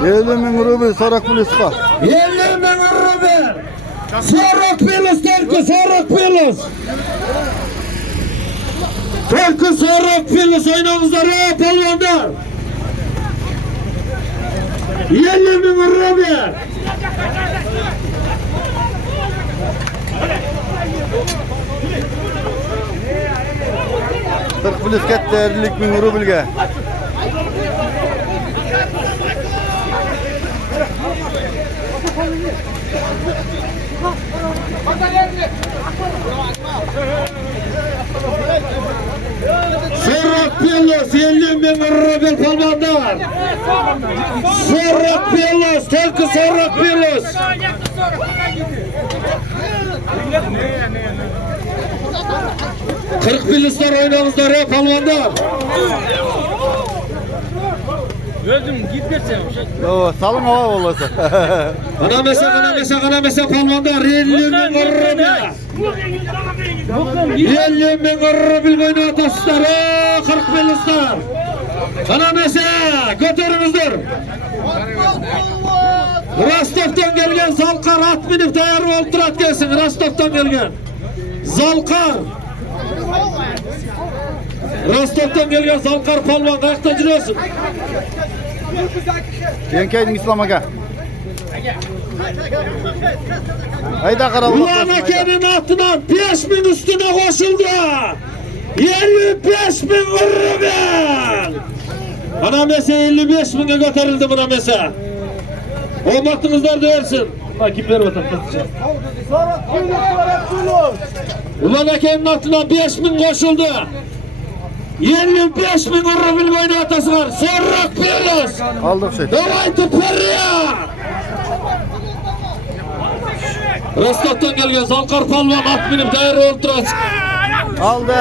50.000 rubl 40 plyuska. 50.000 rubl. 40 plyus только 40 plyus. Только 40 plyus oynamızlar ya palvanlar. 50.000 rubl. 40 plyus ketdi 50.000 rublga. Sorrak piylos 50.000 rubl palvanlar. Sorrak piylos, только sorrak piylos. Kırk pilisler oynamızlar ya palvanlar. Özüm git geçsem. Yo, salın hava olası. Kana mese palvanlar 50.000 rubl. 50.000 rubl oynatasızlar ya 40 pilisler. Kana mese götürünüzdür. Rostov'dan gelgen Zalkar at binip tayarı oldurat gelsin. Rostov'dan gelgen Zalkar. Rostov'dan gelgen Zalkar palvan kayakta жүрüyorsun. Yenkeydin İslam aga. Hayda kara Ulan Ake'nin atından 5.000 üstüne koşuldu. 55.000 rubl. Ana mese 55.000'e götürüldü buna mese. Olmaktınızlar döversin. Bak kimler var taklatacak. Ulan Ake'nin atından 5.000 koşuldu. 55.000 rubl boyunu atası var. Sorrak piylos. Aldık şey. Давайте paraya. Rostov'dan gelgen Zalkar palvan at binip tayarı oldurat. Aldı.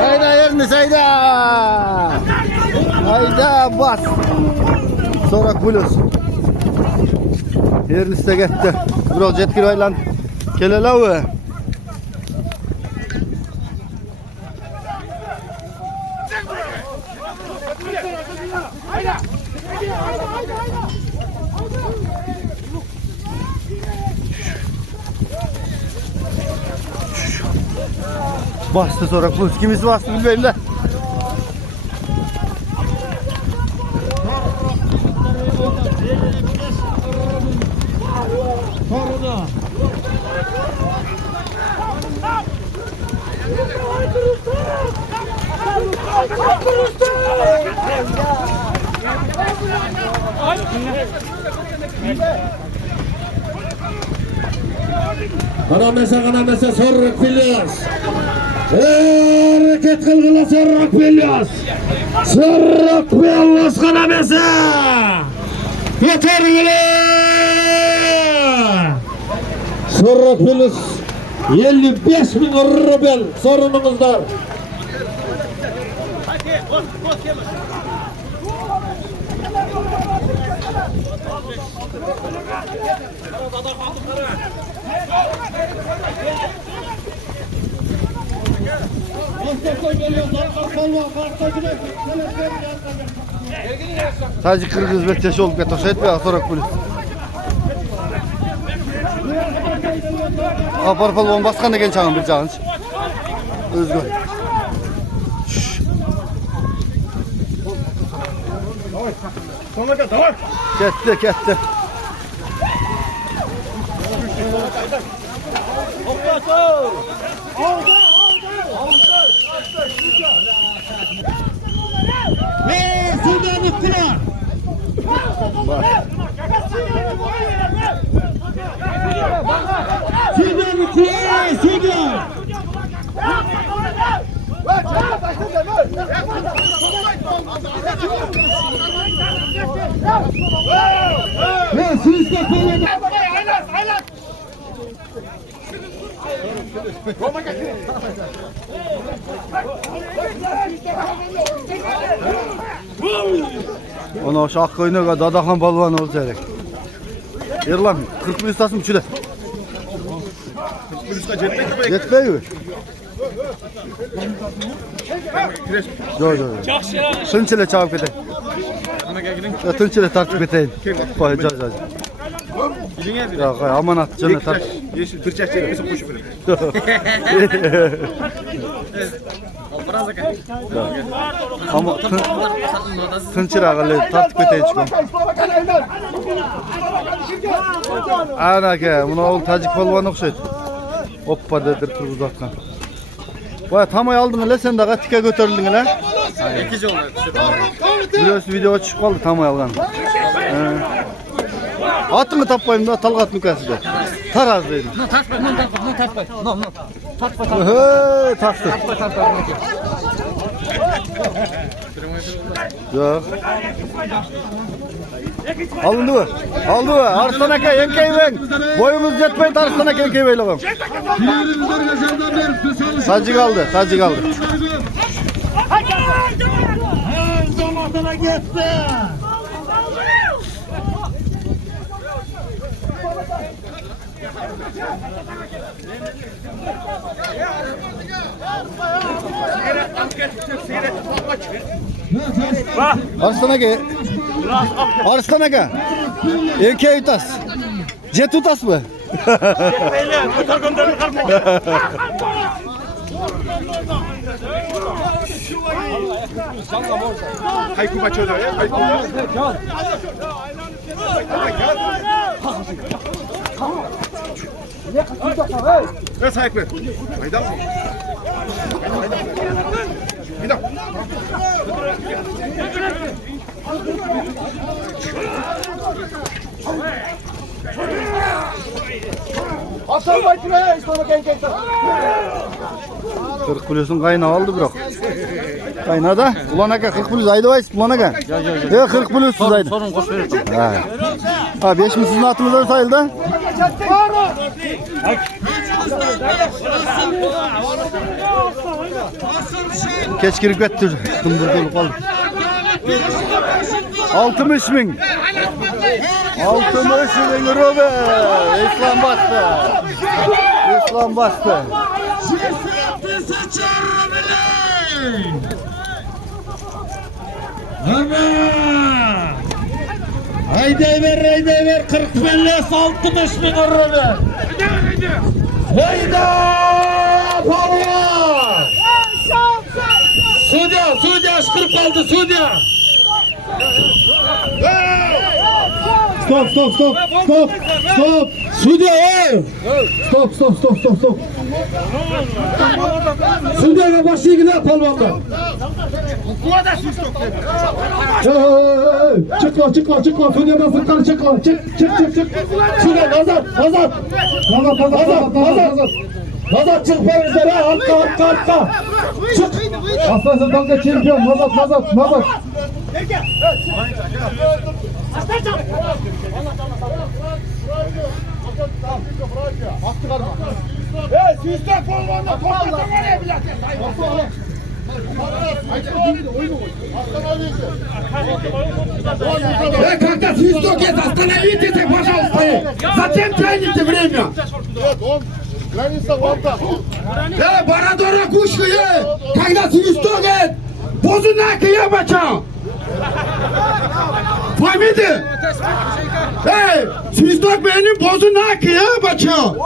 Hayda yeriniz hayda. Hayda bas. 40 plyus. Yeriniz de gitti. Biraz jetkir aylan. Kelelavi. Bastı sonra plyus. Kimisi bastı bilmeyim de. Kana mese sorrak piylos. Hareket kılgıla sorrak piylos. Sorrak piylos kana mese. Yeter gile. Sorrak piylos 55.000 rubl sorunumuzlar. Sadece Kırgız bekçesi olup getiriyor. Etmiyor 40 plyus. Apar palvan baskan da genç ağın bir çağınç. Özgür. Gitti. Ve Sudan ittiler. Sudan ittiler. Sudan. Ve Sudan ittiler. Ona şak oynaga Dadahan balvan olacak. Erlan 40 plyustasın içinde. 40 plyusta jetmeyi mi? Yok yok. Tınçile çabuk edin. Tınçile tartıp edin. Koy caz caz. Ya koy aman at canı tart. Yeşil fırçak çekmesi koşu böyle. Ama tınçile ağırlı tartıp edin çıkın. Ana ke, buna ol tacik polvan okşaydı. Hoppa dedir turuzatkan. Vay tamay aldın hele sen de katike götürüldün hele. İkinci oldu. Biliyorsun video çıkıp kaldı tamay algan. Atını tapmayayım da talgat nükası da. Taraz dedim. No, takma. No. He taktı. Yok. Alındı mı? Aldı mı? Arslan Aka yenkeyi ben. Boyumuz yetmeyin Arslan Aka yenkeyi beyle bak. Tacı kaldı, tacı kaldı. Zamanına gitti. Arslan Aka. Arslan Aka. Yenkeyi utas. Jet utas mı? Hayku maçoda ya. Hayku. Nasıl hayku? Haydan mı? Bir dakika. Asal bakıraya İslam'a genç. Kırk biliyorsun kaynağı aldı bırak. Kaynağı da. Ulan Aka 40 biliyorsun aydı vayız ulan Aka. Ya 40 biliyorsunuz aydı. Sorun koş verir. Ha 5 mi sizin atımızdan sayıldı? Keçkirik vettür. Dımbırdılık oldu. 60 bin. 60 bin euro be. İslam bastı. İslam bastı. Haydi ver 40 milles 60 bin euro ver. Hayda palvan. Suudi aşkırıp kaldı Suudi. Stop. Suudi oy. Stop. Suudi'ye başlayı gider palvanda. Çıkma. Suudi'den fırkanı çıkma. Çık. Suudi nazar. Nazar çık ben üzere. Arka. Çık. Aslan Sultan'da çempiyon. Nazar. Sistem polvanda toplatın oraya bile. Когда свисток есть, остановитесь, пожалуйста. Зачем тянете время? Барадора кушкие, когда свисток есть, позунаки я бачам. Поймите? Свисток benim позунаки я бачам.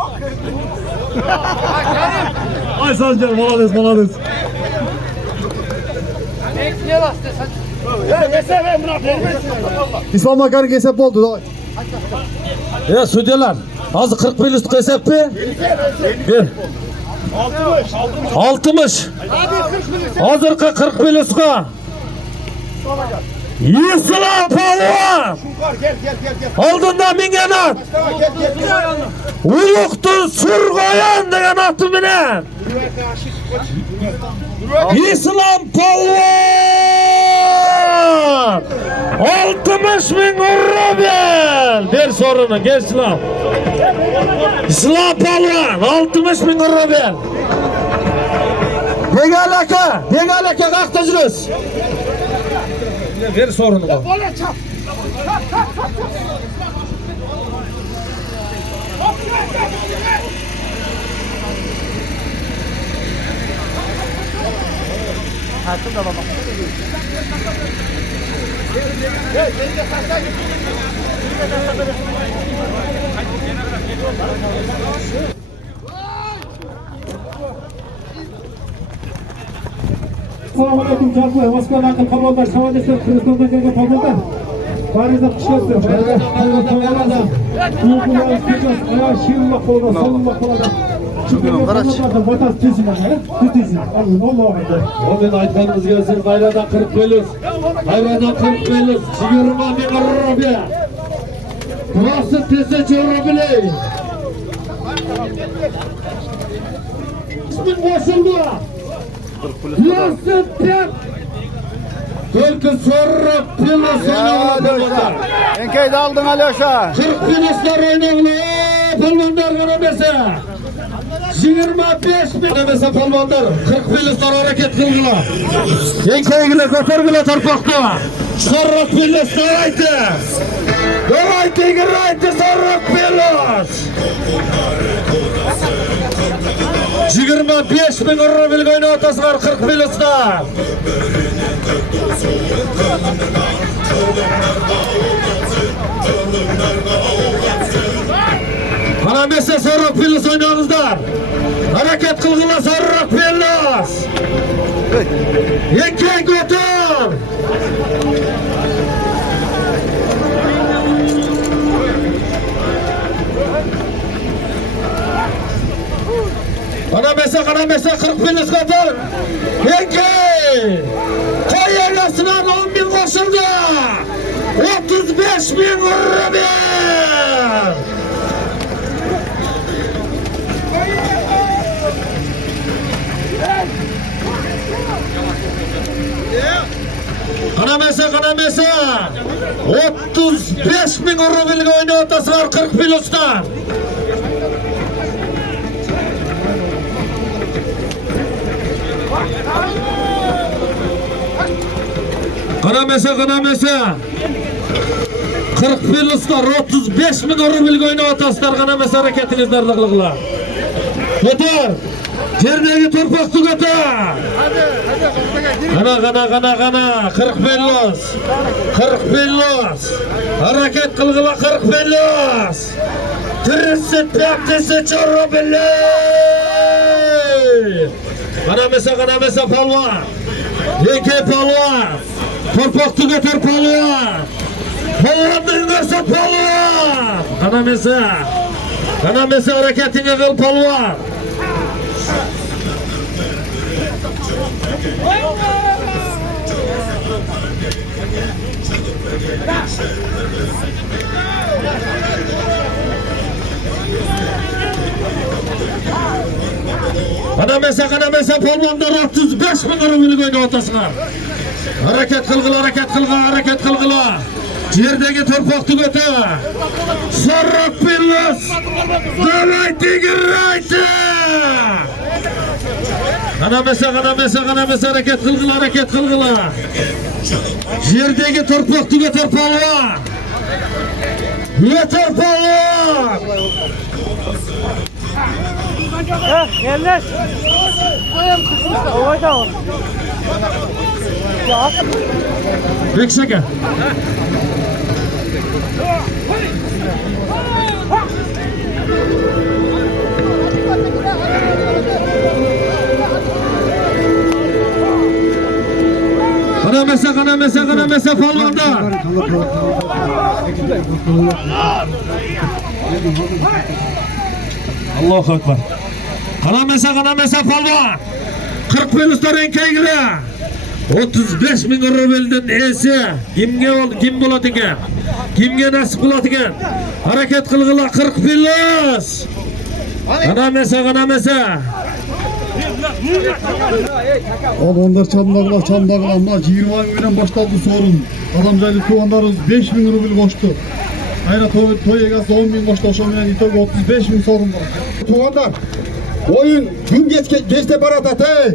Ay Sancar, молодец. İslam Bakanı hesap oldu. Ya Suudiler, az 40 bin üstü hesap mi? 60. Hazır 40 bin üstü. İslam palvan. Aldığında mingen at. Uyuktun surgoyan degen atı binen. İslam palvan. 60 bin euro ver sorunu gel İslam. İslam palvan 60 bin euro ver. Degalaka kalktınız. Ver sorunu bu. Assalomu alaykum janob. Moskva naql qamoqlar savodasidan Qirg'izistondan kelgan qamoqlar. Farizat qishloqda. Omen aytganimizga siz bayradan 40 belus. Bayradan 40 belus. 20 ming rupiya. Burası tezde çorabili. İsmin boşuldu. Yansın tep. Только 40 pilos oynadılar. Enkeyde aldın Alyoşa. 40 piloslar oynadılar. Palvanlar kanamesa. 25 bin kanamesa palvanlar. 40 piloslar hareket kıldılar. Enkeygiler kotargılar tarpakta. 40 pilos davaydı. Davaydı giraydı 40 pilos. 25 bin rupiya oynatasılar 40 piloslar. Bana mesela sarrak pilos oynağınızlar. Hareket kılgıla sarrak pilos. Yenken götür. Bana mesela 40 pilos götür. Yenken. Koy yerlesinden 10 bin koşuldu. 35 bin rupiya. Kanamesa 35 bin rupiya oynatasılar 40 pilostan. Kanamesa 40 piloslar 35 bin rupiya oynatasılar kanamesa hareketinizler lıklıklar. Götür. Yerdeki torpaktı götür. Kana 40 pillos. 40 pillos. Hareket kılgıla 40 pillos. Tırısı teptisi çorabili. Kanamesa palva. Yeke palva. Torpaktı götür palva. Palva dinlerse palva. Kanamesa hareketine kıl palva. Kanamesa palvanlar 35 bin rupiya oynatasılar. Hareket kılgıla. Yerdeki torpaktı götür. Sarrak pillos. Davaydı giraydı. Kanamesa hareket kılgıla. Yerdeki torpaktı götür palva. Yeter palva. Yerleş. Ovada ol. Bekşeke. Kanamesa palvanda. Allahu Ekber. Kanamesa palva. 40 piloslar enkeygili. 35 bin rupiyadan esi. Kim bo'ladi ekan? Kimga nasib bo'ladi ekan? Harakat qilg'ila 40 pilos. Kanamesa. Onlar çamdağlar ama 20 binden başladı sorun. Adam jaylı tuğanlarımız 5 bin rupiya koştu. Aynen toy egası 10 bin koştu. Oşamayan itoga 35 bin sorun var. Tuğanlar, oyun gün geçte baratat hey.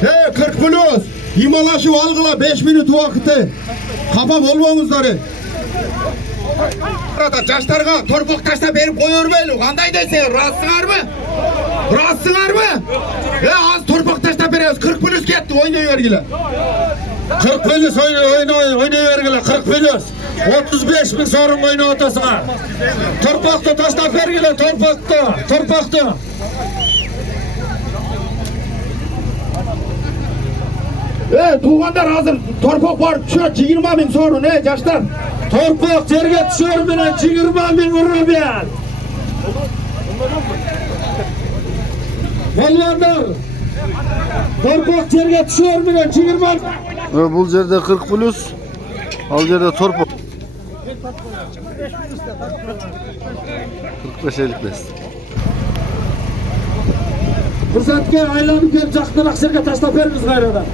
Hey 40 plus. İmalaşı algıla 5 minut vakti. Kafa olmamızları. Jaşlarga torpaq taşta berip koyur beyli. Qanday deysen, razısыңar mı? Razısınlar mı? Az torpak taşlap veriyoruz. 40 plus gitti oynayıvergiler. 40 filiz oynayıvergiler 40 filiz. 35 bin sorun oyunu otasına. Torpakta taşlap vergiler torpakta. Tuğanlar hazır. Torpak var. Şu 20 bin sorun yaşlar. Torpak terge düşüyor bile 20 bin vurur ben. Valvarlar. Torpak terge düşüyor bile 20 bin. Ve bu yerde 40 plus, al yerde torpa. 45 55. Fırsatga aylanıp gelip jaqdan serga tashlab beramiz g'ayradan.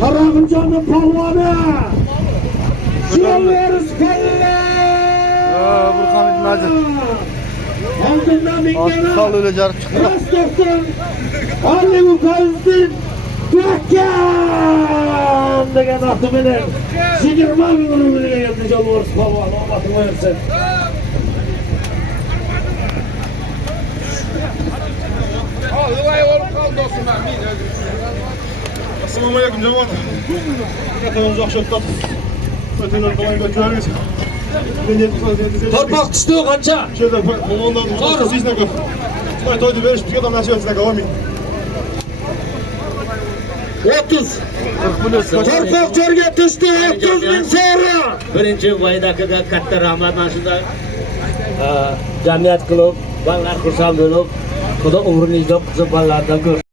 Qarag'imjonning polvoni. Sho'leriz kalla. Burhan ibn Acil. Oldindan mingani. Sal öyle carıp çıktı. Rostovdan Hollywood House'dan Bakkan degan oti bilan 20 bin rublga keldi Jolvoris polvon. Omading bersin. Assalomu alaykum jamoat. Katangiz o'xshab turibdi. O'tinlar qalay ko'taramiz. Torpaq tushdi qancha? Şöyle ondan sonra siz ne kadar? Ben toydu veriş bir adam nasıl devam edin. 30. 40 plus. Torpaq jo'rga tushdi 30 bin so'ra. Birinchi voydaga katta rahmat mana shunda jamiyat qilib, bolalar xursand bo'lib, xudo umrini uzoq qilib bolalardan ko'r.